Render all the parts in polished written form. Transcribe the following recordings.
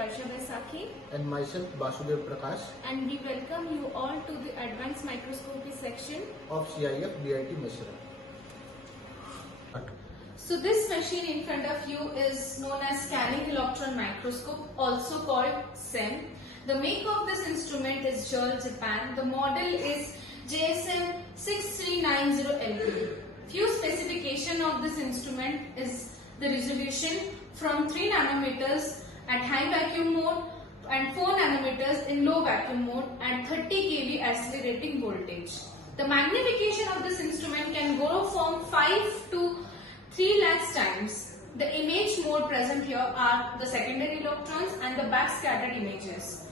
Barsha Baisakhi, and myself Basudev Prakash and we welcome you all to the Advanced Microscopy section of CIF BIT Mishra. So this machine in front of you is known as scanning electron microscope, also called SEM. The make of this instrument is JEOL, Japan. The model is JSM 6390LP. Few specification of this instrument is the resolution from 3 nanometers at high vacuum mode and 4 nanometers in low vacuum mode and 30 kV accelerating voltage. The magnification of this instrument can go from 5 to 3 lakhs times. The image mode present here are the secondary electrons and the backscattered images.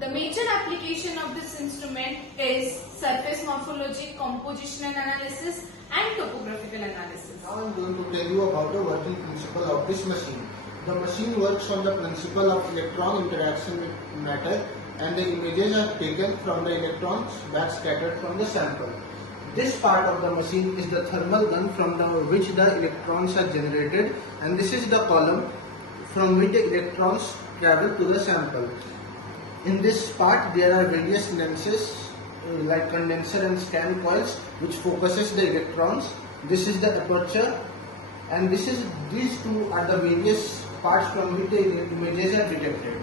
The major application of this instrument is surface morphology, compositional analysis and topographical analysis. Now I am going to tell you about the working principle of this machine. The machine works on the principle of electron interaction with matter, and the images are taken from the electrons backscattered from the sample. This part of the machine is the thermal gun from which the electrons are generated, and this is the column from which the electrons travel to the sample. In this part there are various lenses like condenser and scan coils which focuses the electrons. This is the aperture, and these two are the various parts from which the images are detected.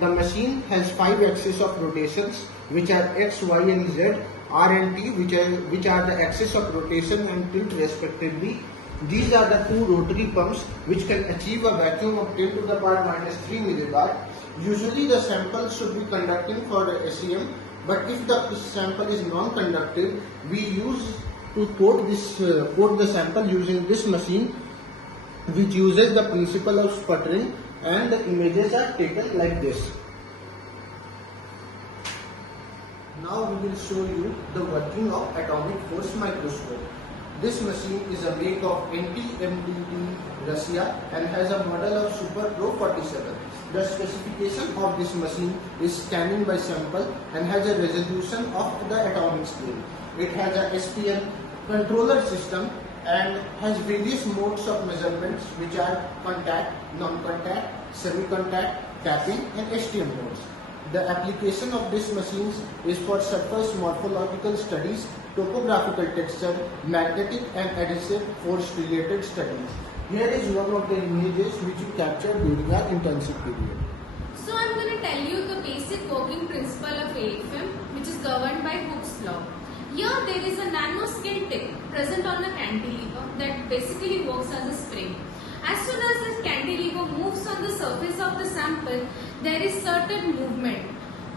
The machine has 5 axes of rotations which are X, Y and Z, R and T which are the axis of rotation and tilt respectively. These are the 2 rotary pumps which can achieve a vacuum of 10 to the power minus 3 millibar. Usually the sample should be conducting for SEM, but if the sample is non-conductive, we use to coat the sample using this machine, which uses the principle of sputtering, and the images are taken like this. Now we will show you the working of atomic force microscope. This machine is a make of NTMDT Russia and has a model of Super Pro 47. The specification of this machine is scanning by sample and has a resolution of the atomic scale. It has a SPM controller system and has various modes of measurements which are contact, non-contact, semi-contact, tapping and STM modes. The application of these machines is for surface morphological studies, topographical texture, magnetic and adhesive force related studies. Here is one of the images which we captured during our intensive period. So I am going to tell you the basic working principle of AFM, which is governed by Hooke's law. Here there is a nanoscale tip present on the cantilever that basically works as a spring. As soon as the cantilever moves on the surface of the sample, there is certain movement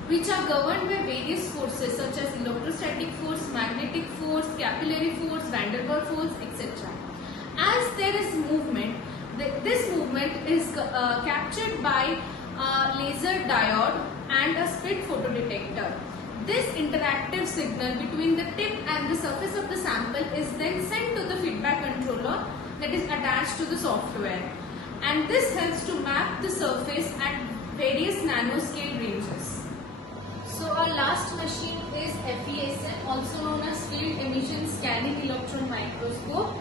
which are governed by various forces such as electrostatic force, magnetic force, capillary force, van der Waals force, etc. As there is movement, this movement is captured by a laser diode and a split photodetector. This interactive signal between the tip and the surface of the sample is then sent to the feedback controller that is attached to the software, and this helps to map the surface at various nanoscale ranges. So our last machine is FESM, also known as Field Emission Scanning Electron Microscope.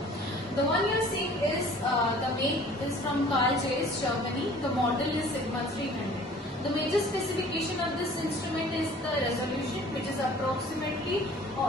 The one you are seeing is the make is from Carl Zeiss, Germany. The model is Sigma 300. The major specification of this instrument is the resolution, which is approximately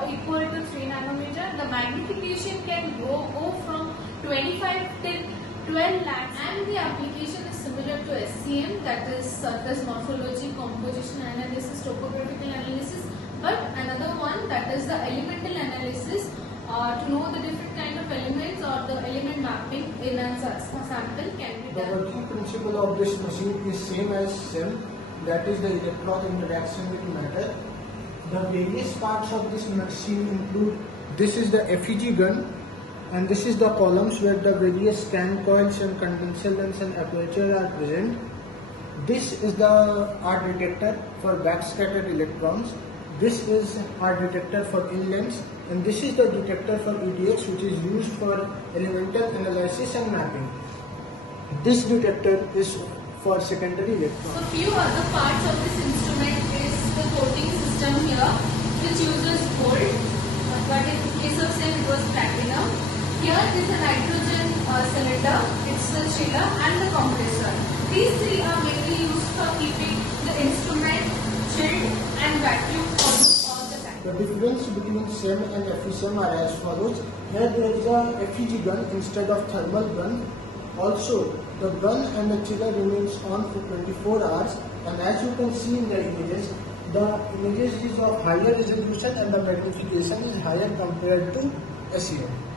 equal to 3 nanometer. The magnification can go from 25 till 12 lakhs, and the application is similar to SCM, that is surface morphology, composition analysis, topographical analysis, but another one, that is the elemental analysis, to know the different kind of elements or the element mapping in a sample can be done. The working principle of this machine is same as SEM, that is the electron interaction with matter. The various parts of this machine include, this is the FEG gun, and this is the columns where the various scan coils and condenser lens and aperture are present. This is the R detector for backscattered electrons. This is R detector for in-lens, and this is the detector for EDX, which is used for elemental analysis and mapping. This detector is for secondary electrons. So few other parts of this instrument is the coating system here, which uses gold, but in case of SEM it was platinum. Here is a nitrogen cylinder, it's the chiller and the compressor. These three are mainly The difference between SEM and FESEM are as follows. Here there is a FEG gun instead of thermal gun. Also, the gun and the chiller remains on for 24 hours, and as you can see in the images is of higher resolution and the magnification is higher compared to SEM.